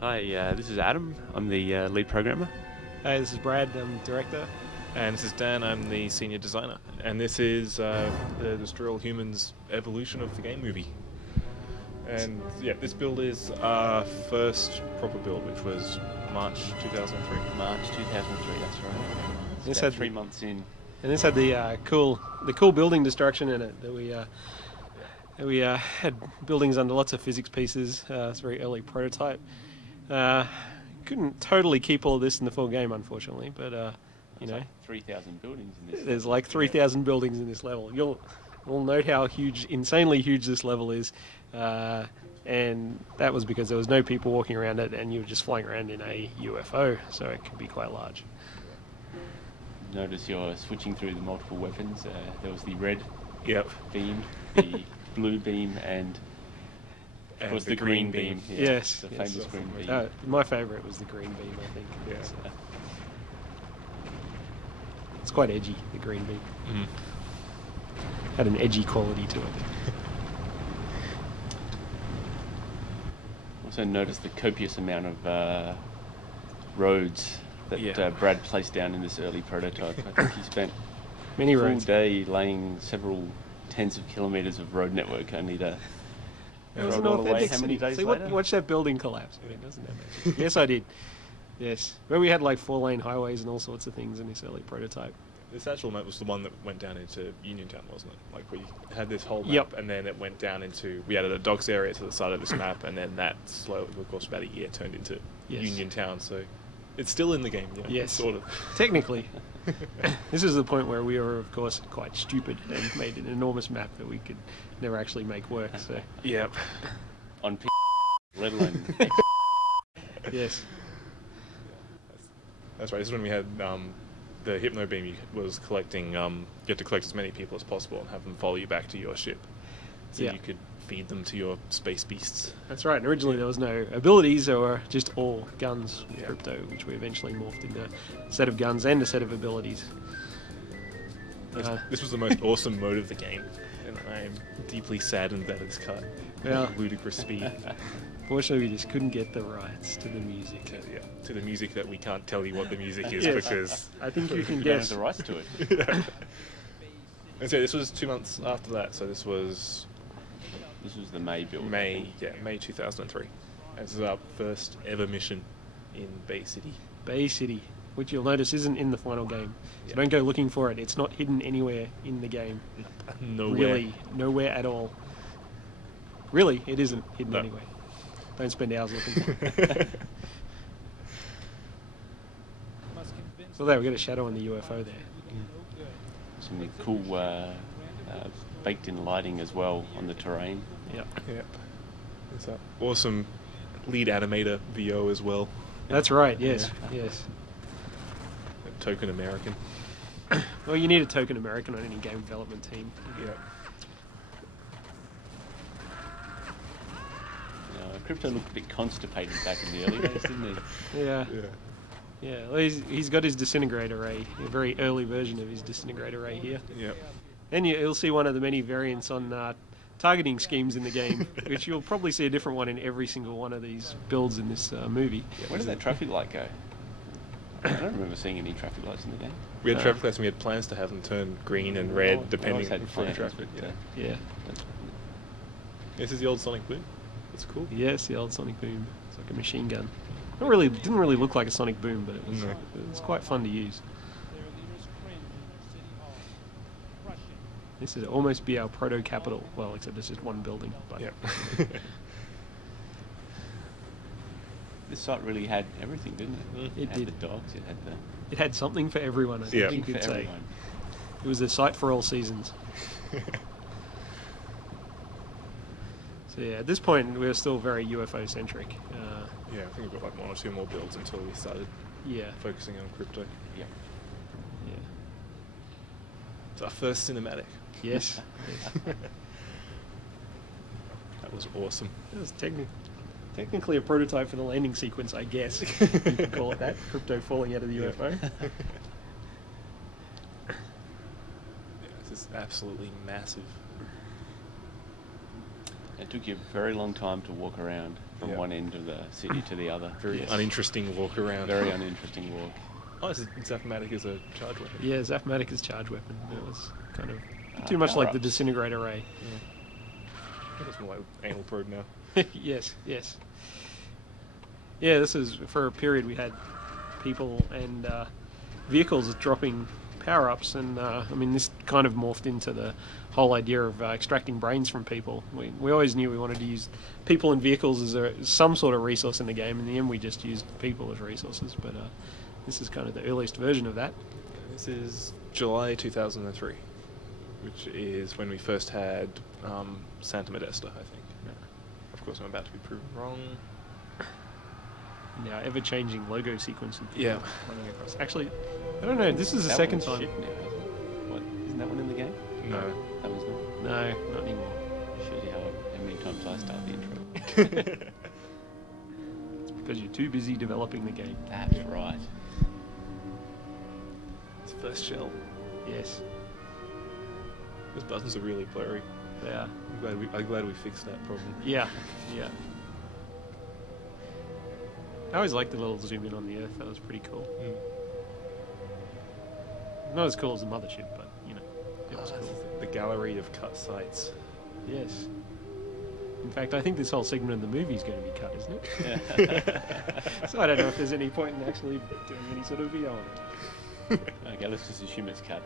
Hi, this is Adam. I'm the lead programmer. Hey, this is Brad, I'm director. And this is Dan, I'm the senior designer. And this is the Destroy All Humans evolution of the game movie. And yeah, this build is our first proper build, which was March 2003. March 2003, that's right. This It's had about 3 months in. And this had the cool building destruction in it. That we had buildings under lots of physics pieces. It's a very early prototype. Couldn't totally keep all of this in the full game, unfortunately. But you know, Like 3,000 buildings in this. there's like 3,000 buildings in this level. You'll note how insanely huge this level is. And that was because there was no people walking around it, and you were just flying around in a UFO, so it could be quite large. Notice you're switching through the multiple weapons. There was the red Yep. beam, the blue beam, and of course the green beam. Yeah, Yes, the yes. famous green beam. My favourite was the green beam, I think. Yeah. It's quite edgy, the green beam. Mm. Had an edgy quality to it. Also notice the copious amount of roads that Yeah. Brad placed down in this early prototype. I think he spent Many a full roads. day laying several tens of kilometres of road network only to It was an roll all the way. authentic How many city. days See, later? watch that building collapse. I mean, doesn't that make sense? Yes, I did. Yes. Where we had like 4-lane highways and all sorts of things in this early prototype. This actual map was the one that went down into Uniontown, wasn't it? Like we had this whole map, Yep. and then it went down into, we added a docks area to the side of this map, and then that slowly, of course, about a year turned into Yes. Uniontown. So it's still in the game, yeah. Yes. Sort of. Technically. This is the point where we were, of course, quite stupid and made an enormous map that we could never actually make work. So, Yep. on let alone yes. That's right. This is when we had the hypno beam. Was collecting. You had to collect as many people as possible and have them follow you back to your ship, so Yeah. you could feed them to your space beasts. That's right. And originally there was no abilities, there were just all guns with Yeah. crypto, which we eventually morphed into a set of guns and a set of abilities. This was the most awesome mode of the game, and I am deeply saddened that it's cut Yeah. at ludicrous speed. Fortunately, we just couldn't get the rights to the music. To the music that we can't tell you what the music is Yes. because. I think you can you don't have guess. the rights to it. Yeah. And so this was 2 months after that. So this was This was the May build. I May think. 2003. And this is our first ever mission in Bay City. Bay City, which you'll notice isn't in the final game. So Yeah. don't go looking for it. It's not hidden anywhere in the game. Nowhere. Really, nowhere at all. Really, it isn't hidden No. anywhere. Don't spend hours looking for it. So there, we got a shadow on the UFO there. Some cool baked-in lighting as well on the terrain. Yep. Yep. There's that awesome lead animator VO as well. That's right, yes, yes. A token American. Well, you need a token American on any game development team. Yep. Crypto looked a bit constipated back in the early days, didn't he? Yeah, Yeah. yeah. Well, he's got his disintegrator ray, a very early version of his disintegrator ray here. Yep. And you'll see one of the many variants on targeting schemes in the game, which you'll probably see a different one in every single one of these builds in this movie. Where did that traffic light go? I don't remember seeing any traffic lights in the game. We had traffic lights and we had plans to have them turn green and red I depending always had on plans, traffic. but, Yeah. Yeah. This is the old Sonic Boom. That's cool. Yes, the old sonic boom. It's like a machine gun. Didn't really look like a sonic boom, but it No. was quite fun to use. This would almost be our proto capital. Well, except it's just one building. But Yep. This site really had everything, didn't it? It had did. the dogs, it had the it had something for everyone, I think Yeah. you for could say. everyone. It was a site for all seasons. So yeah, at this point we're still very UFO centric. Yeah, I think we've got like one or two more builds until we started Yeah, focusing on crypto. Yeah. yeah. It's our first cinematic. Yes. Yes. That was awesome. It was technically a prototype for the landing sequence, I guess. You could call it that. Crypto falling out of the UFO. Yeah, this is absolutely massive. It took you a very long time to walk around from one end of the city to the other. Very uninteresting walk around. Very uninteresting walk. Oh, Zapmatic is a charge weapon. Yeah, Zapmatic is charge weapon. It was kind of too much like the power-ups. disintegrator ray. I think it's more like anal probe now. Yes, yes. Yeah, this is for a period we had people and vehicles dropping power-ups, and I mean this kind of morphed into the whole idea of extracting brains from people. We always knew we wanted to use people and vehicles as some sort of resource in the game. In the end, we just used people as resources, but this is kind of the earliest version of that. This is July 2003, which is when we first had Santa Modesta, I think. Of course, I'm about to be proven wrong. Now, ever-changing logo sequence. And Yeah. running across. Actually, I don't know. This is the That second one's time. shit now, isn't it? What? Isn't that one in the game? No. That one's not. No, not anymore. Shows you how many times I start the intro. It's because you're too busy developing the game. That's right. It's first shell. Yes, Those buttons are really blurry. they are. I'm glad we fixed that problem. Yeah, yeah. I always liked the little zoom in on the Earth. That was pretty cool. Not as cool as the mothership, but you know, it was cool. The gallery of cut sites. Yes. In fact, I think this whole segment of the movie is going to be cut, isn't it? So I don't know if there's any point in actually doing any sort of video on it. Okay, let's just assume it's cut.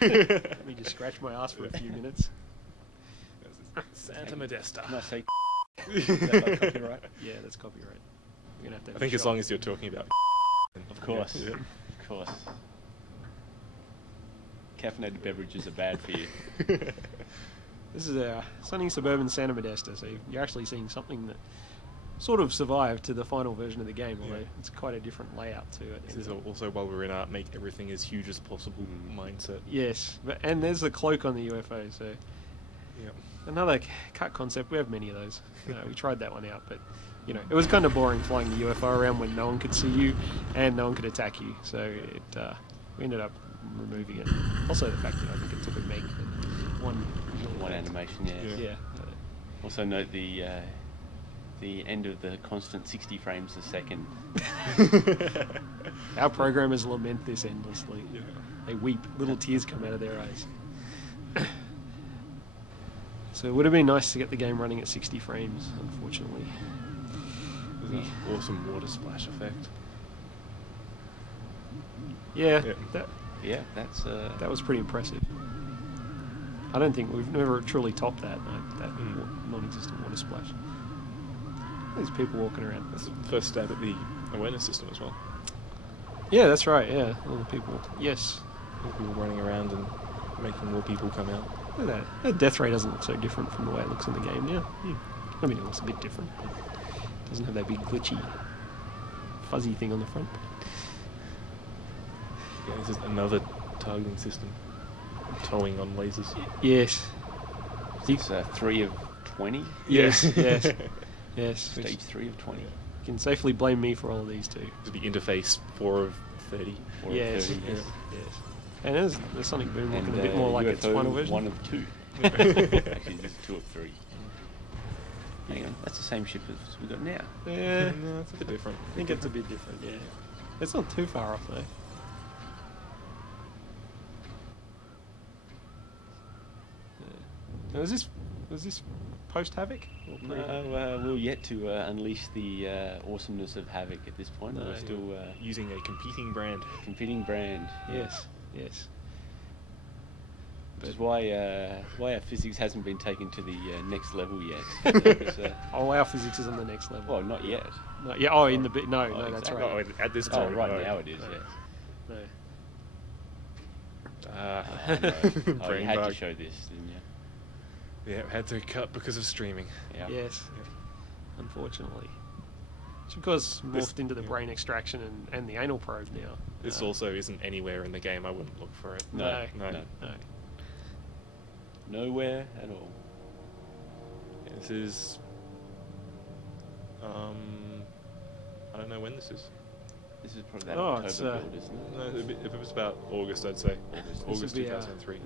Let me just scratch my ass for a few minutes. Santa Modesta. Can I say is that like copyright? Yeah, that's copyright. We're gonna have to. I think as long as you're talking about. Of course. Yeah. Of course. Caffeinated beverages are bad for you. This is a sunny suburban Santa Modesta, so you're actually seeing something that sort of survived to the final version of the game, although it's quite a different layout to it. This is also while we're in art, make everything as huge as possible mindset. Yes, and there's the cloak on the UFO, so Yeah. another cut concept. We have many of those. We tried that one out, but you know, it was kind of boring flying the UFO around when no one could see you and no one could attack you. So we ended up removing it. Also, the fact that I think it took a meg one animation, yeah. Yeah. Also note the end of the constant 60 frames a second. Our programmers lament this endlessly. Yeah. They weep. Little tears come out of their eyes. So it would have been nice to get the game running at 60 frames, unfortunately. There's an awesome water splash effect. Yeah, Yeah. Yeah, that's that was pretty impressive. I don't think we've never truly topped that non-existent water splash. There's people walking around. That's the first stab at the awareness system as well. Yeah, that's right. Yeah, all the people. Yes. More people running around and making more people come out. Look at that. That death ray doesn't look so different from the way it looks in the game now. I mean, it looks a bit different, but it doesn't have that big glitchy, fuzzy thing on the front. Yeah, this is another targeting system. Towing on lasers. Yes. it's 3 of 20. Yes. Yes. Yes. Stage 3 of 20. You can safely blame me for all of these too. To be interface 4 of 30. 4 Yes. of 30. Yes. Yes. And there's the Sonic Boom And looking a bit more like its UFO final version. 1 of 2. Actually, this is 2 of 3. Hang on, that's the same ship as we've got now. Yeah. No, it's a bit different. I think it's a bit different. Yeah. It's not too far off though. Now, was this post Havoc? Or pre- No, we're yet to unleash the awesomeness of Havoc at this point. No, We're still Using a competing brand. competing brand. Yes. Yes. Which is why our physics hasn't been taken to the next level yet. It's, Oh, our physics is on the next level. well, not yet. No, yeah. Oh, in the bit. No, Oh, no, that's exactly. right. Oh, at this Oh, time. right no. now it is, No. yes. No. Oh, you Brain had to bug. show this, didn't you? Yeah, had to cut because of streaming. Yeah. Yes. Unfortunately. It's because This- morphed into the yeah. brain extraction and the anal probe now. This also isn't anywhere in the game. I wouldn't look for it. No, No. no. No. Nowhere at all. Yeah, this is. I don't know when this is. This is probably that Oh, October it's, build, isn't it? No, if it was about August, I'd say. This August would be, 2003.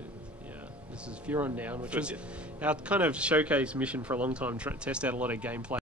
Yeah. This is Furon Down, which First, was our kind of showcase mission for a long time, test out a lot of gameplay